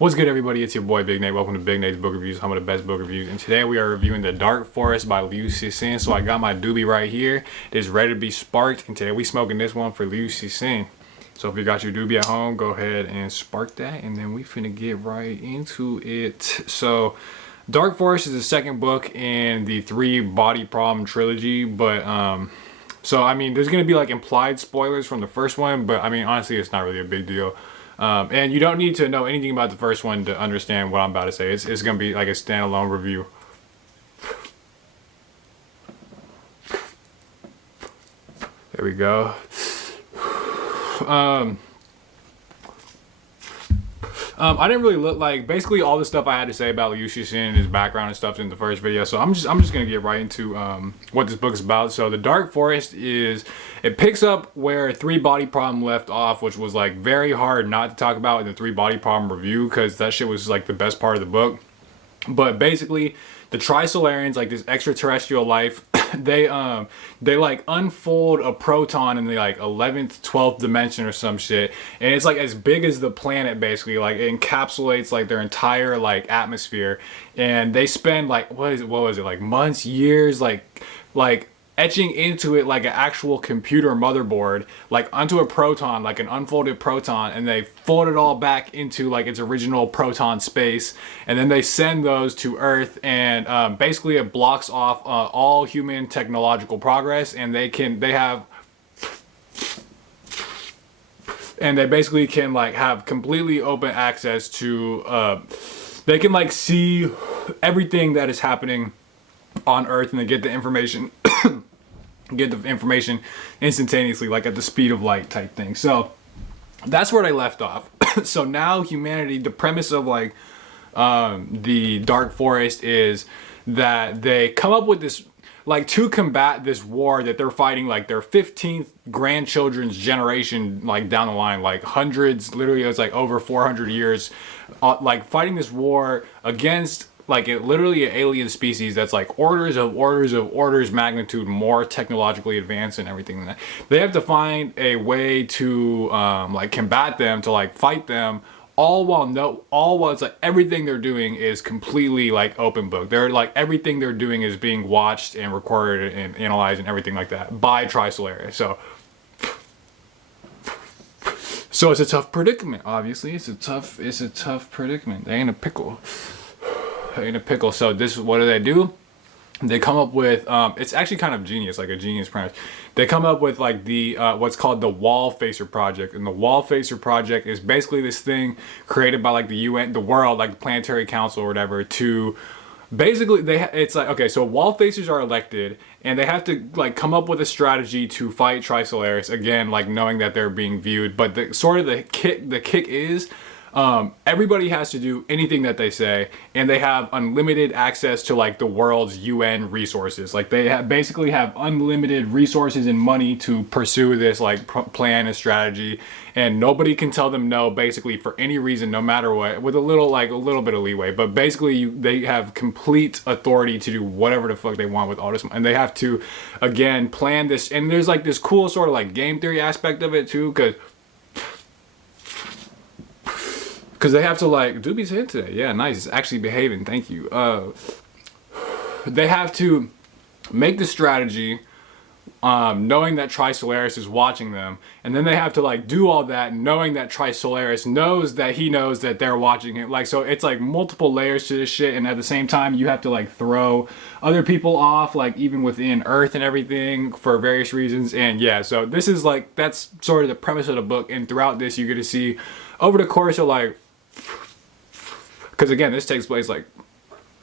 What's good, everybody? It's your boy Big Nate. Welcome to Big Nate's Book Reviews, home of the best book reviews. And today we are reviewing The Dark Forest by CIXIN. So I got my doobie right here. It is ready to be sparked. And today we smoking this one for CIXIN. So if you got your doobie at home, go ahead and spark that. And then we finna get right into it. So Dark Forest is the second book in the 3-body problem trilogy. But so I mean, there's gonna be like implied spoilers from the first one. But I mean, honestly, it's not really a big deal. And you don't need to know anything about the first one to understand what I'm about to say. It's going to be like a standalone review. There we go. I didn't really look like basically all the stuff I had to say about CIXIN and his background and stuff in the first video. So I'm just gonna get right into what this book is about. So The Dark Forest it picks up where 3-body problem left off, which was like very hard not to talk about in the 3-body problem review because that shit was like the best part of the book. But basically, the Trisolarians, like this extraterrestrial life, they like unfold a proton in the like 11th, 12th dimension or some shit, and it's like as big as the planet basically. Like it encapsulates like their entire like atmosphere, and they spend like what was it like months, years, like etching into it like an actual computer motherboard, like onto a proton, like an unfolded proton, and they fold it all back into like its original proton space, and then they send those to Earth, and basically it blocks off all human technological progress, and they basically can like have completely open access to they can like see everything that is happening on Earth, and they get the information instantaneously, like at the speed of light type thing. So that's where they left off. So now humanity, the premise of like the Dark Forest is that they come up with this like to combat this war that they're fighting, like their 15th grandchildren's generation, like down the line, like hundreds, literally it's like over 400 years, like fighting this war against like literally an alien species that's like orders magnitude more technologically advanced and everything like that. They have to find a way to like combat them, to like fight them, all while it's like everything they're doing is completely like open book. They're like everything they're doing is being watched and recorded and analyzed and everything like that by Trisolarians. So it's a tough predicament. Obviously, it's a tough predicament. They ain't a pickle. So what do? They come up with it's actually kind of genius, like a genius premise. They come up with like the what's called the Wallface Project, and the Wallface Project is basically this thing created by like the UN, the world, like the Planetary Council or whatever, to basically it's like, okay, so Wallfacers are elected and they have to like come up with a strategy to fight Trisolarians, again, like knowing that they're being viewed. But the kick is everybody has to do anything that they say, and they have unlimited access to like the world's UN resources. Like they basically have unlimited resources and money to pursue this like plan and strategy, and nobody can tell them no basically for any reason, no matter what, with a little bit of leeway. But basically they have complete authority to do whatever the fuck they want with all this, and they have to again plan this. And there's like this cool sort of like game theory aspect of it too, because they have to like, Doobie's here today. Yeah, nice. It's actually behaving. Thank you. They have to make the strategy, knowing that Trisolarius is watching them, and then they have to like do all that, knowing that Trisolarius knows that they're watching him. Like, so it's like multiple layers to this shit, and at the same time, you have to like throw other people off, like even within Earth and everything for various reasons. And yeah, so this is like, that's sort of the premise of the book. And throughout this, you're gonna see over the course of like, because again, this takes place like,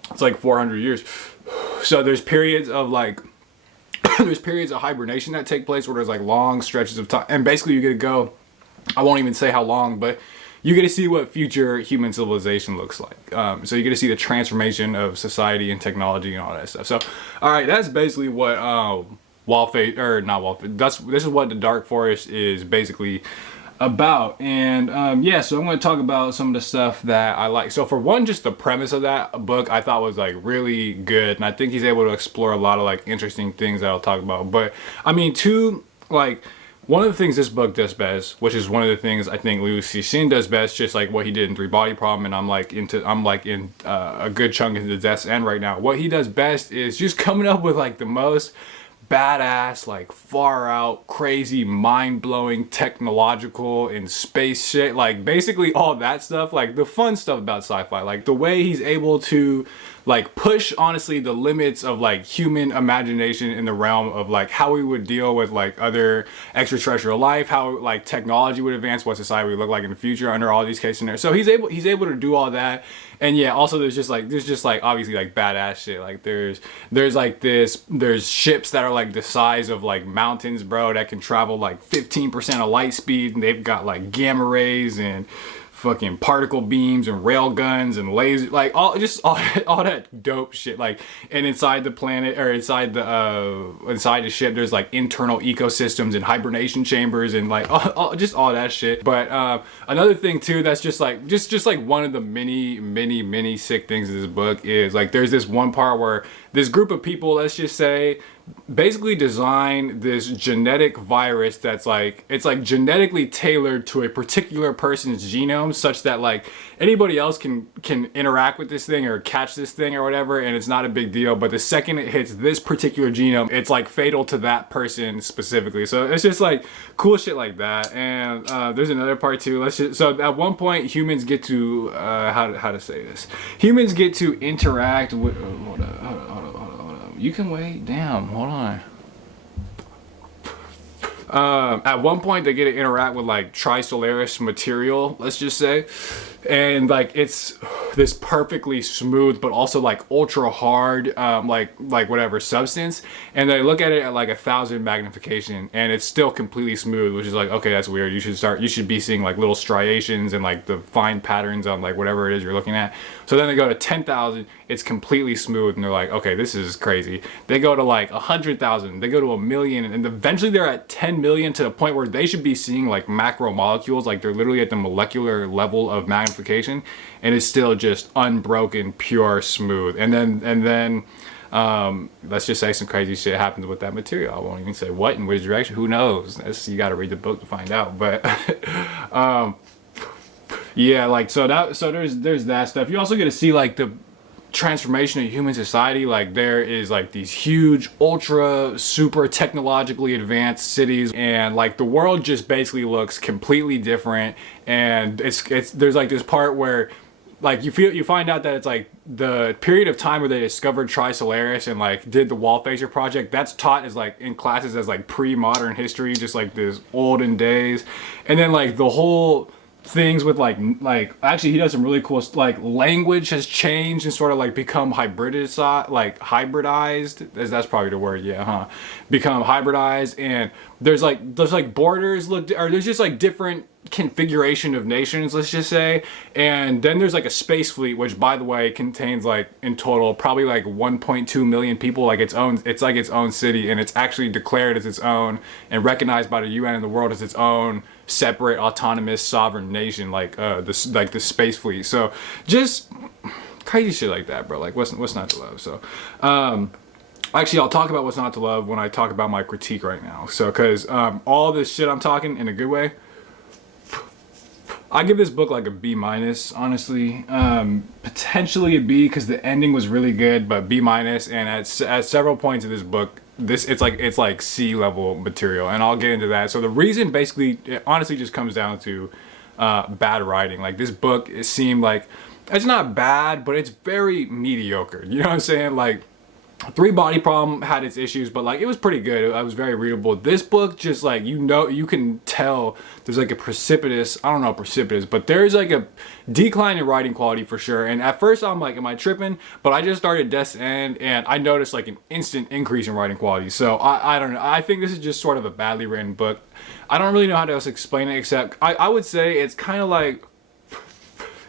it's like 400 years. So there's periods of like, there's periods of hibernation that take place where there's like long stretches of time. And basically you get to go, I won't even say how long, but you get to see what future human civilization looks like. So you get to see the transformation of society and technology and all that stuff. So, all right, that's basically what this is what the Dark Forest is basically about. And yeah, so I'm going to talk about some of the stuff that I like. So for one, just the premise of that book I thought was like really good, and I think he's able to explore a lot of like interesting things that I'll talk about. But I mean, two, like One of the things this book does best, which is one of the things I think Liu Cixin does best, just like what he did in Three Body Problem, and I'm like in a good chunk into Death's End right now. What he does best is just coming up with like the most badass, like far out, crazy, mind-blowing, technological and space shit. Like basically all that stuff, like the fun stuff about sci-fi, like the way he's able to like push honestly the limits of like human imagination in the realm of like how we would deal with like other extraterrestrial life, how like technology would advance, what society would look like in the future under all these case scenarios. So he's able to do all that. And yeah, also there's just like obviously like badass shit. Like there's ships that are like the size of like mountains, bro, that can travel like 15% of light speed, and they've got like gamma rays and fucking particle beams and rail guns and lasers, like all that dope shit. Like, and inside the planet, or inside the ship, there's like internal ecosystems and hibernation chambers and like just all that shit. But another thing too that's just like one of the many sick things in this book is like there's this one part where this group of people, let's just say, basically design this genetic virus that's like, it's like genetically tailored to a particular person's genome, such that like anybody else can interact with this thing or catch this thing or whatever, and it's not a big deal. But the second it hits this particular genome, it's like fatal to that person specifically. So it's just like cool shit like that. And there's another part too. So at one point humans get to how to say this, humans get to interact with hold on. You can wait. Damn, hold on. At one point they get to interact with like Trisolaris material, let's just say, and like it's this perfectly smooth but also like ultra hard like whatever substance, and they look at it at like 1,000 magnification and it's still completely smooth, which is like, okay, that's weird. You should be seeing like little striations and like the fine patterns on like whatever it is you're looking at. So then they go to 10,000, it's completely smooth, and they're like, okay, this is crazy. They go to like 100,000, they go to 1,000,000, and eventually they're at 10 million, to the point where they should be seeing like macromolecules, like they're literally at the molecular level of magnification, and it's still just unbroken, pure, smooth. And then let's just say some crazy shit happens with that material. I won't even say what in which direction, who knows. You got to read the book to find out. But yeah, like so there's that stuff. You also get to see like the transformation of human society. Like there is like these huge ultra super technologically advanced cities, and like the world just basically looks completely different. And it's there's like this part where like you find out that it's like the period of time where they discovered Trisolaris and like did the Wallface Project, that's taught as like in classes as like pre-modern history, just like this olden days. And then like the whole things with like actually he does some really cool, like language has changed and sort of like become hybridized, as that's probably the word, become hybridized. And there's like borders there's just like different configuration of nations, let's just say. And then there's like a space fleet, which by the way contains like in total probably like 1.2 million people, like it's like its own city, and it's actually declared as its own and recognized by the UN and the world as its own separate autonomous sovereign nation, like the space fleet. So just crazy shit like that, bro. Like what's not to love? So actually I'll talk about what's not to love when I talk about my critique right now. So because all this shit I'm talking in a good way, I give this book like a B-, honestly. Potentially a B because the ending was really good, but B-. And at several points in this book, it's like C-level material, and I'll get into that. So the reason basically, it honestly just comes down to bad writing. Like this book, it seemed like it's not bad, but it's very mediocre. You know what I'm saying? Like Three Body Problem had its issues, but like it was pretty good. It was very readable. This book just like, you can tell there's like a precipitous, but there's like a decline in writing quality for sure. And at first I'm like, am I tripping? But I just started Death's End and I noticed like an instant increase in writing quality. So I don't know. I think this is just sort of a badly written book. I don't really know how to else explain it, except I would say it's kind of like,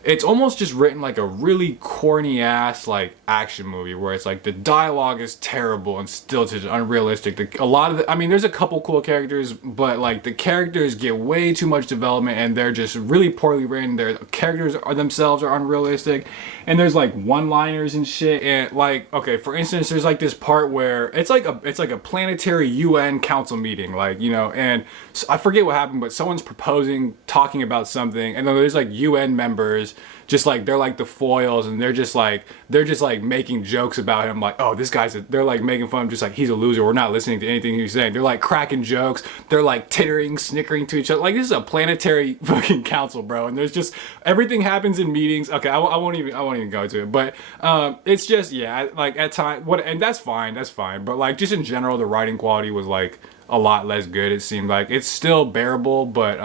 it's almost just written like a really corny ass like action movie where it's like the dialogue is terrible and still just unrealistic. A lot of I mean, there's a couple cool characters, but like the characters get way too much development and they're just really poorly written. Their characters themselves are unrealistic, and there's like one-liners and shit. And like, okay, for instance, there's like this part where it's like a planetary UN council meeting, like, you know, and I forget what happened, but someone's proposing talking about something, and then there's like UN members just like, they're like the foils, and they're just like making jokes about him, like, oh, this guy's they're like making fun of him, just like, he's a loser, we're not listening to anything he's saying. They're like cracking jokes, they're like tittering, snickering to each other, like this is a planetary fucking council, bro. And there's just, everything happens in meetings. Okay, I won't even go to it, but it's just, yeah, like at times, and that's fine, but like just in general, the writing quality was like a lot less good. It seemed like it's still bearable, but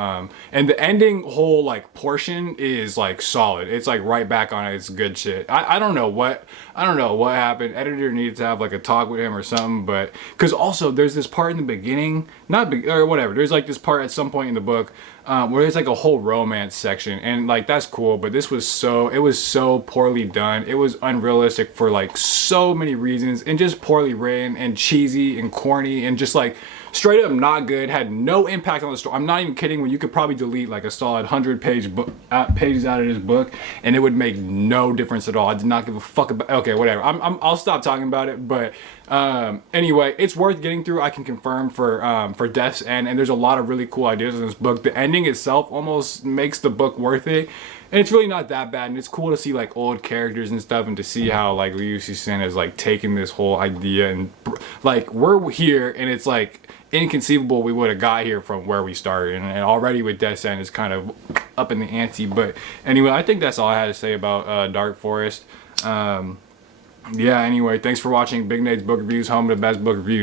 and the ending whole like portion is like solid. It's like right back on it. It's good shit. I don't know what happened. Editor needed to have like a talk with him or something, but because also there's this part in the beginning, or whatever, there's like this part at some point in the book where there's like a whole romance section, and like that's cool, but it was so poorly done. It was unrealistic for like so many reasons, and just poorly written and cheesy and corny and just like straight up not good. Had no impact on the story. I'm not even kidding. When you could probably delete like a solid 100 pages out of this book and it would make no difference at all. I did not give a fuck about. Okay, whatever. I'll stop talking about it. But anyway, it's worth getting through. I can confirm for Death's End, and there's a lot of really cool ideas in this book. The ending itself almost makes the book worth it. And it's really not that bad, and it's cool to see like old characters and stuff, and to see how like Liu Cixin has like taken this whole idea, and like we're here, and it's like inconceivable we would have got here from where we started, and already with Death's End is kind of up in the ante. But anyway, I think that's all I had to say about Dark Forest. Yeah, anyway, thanks for watching Big Nate's Book Reviews, home of the best book reviews.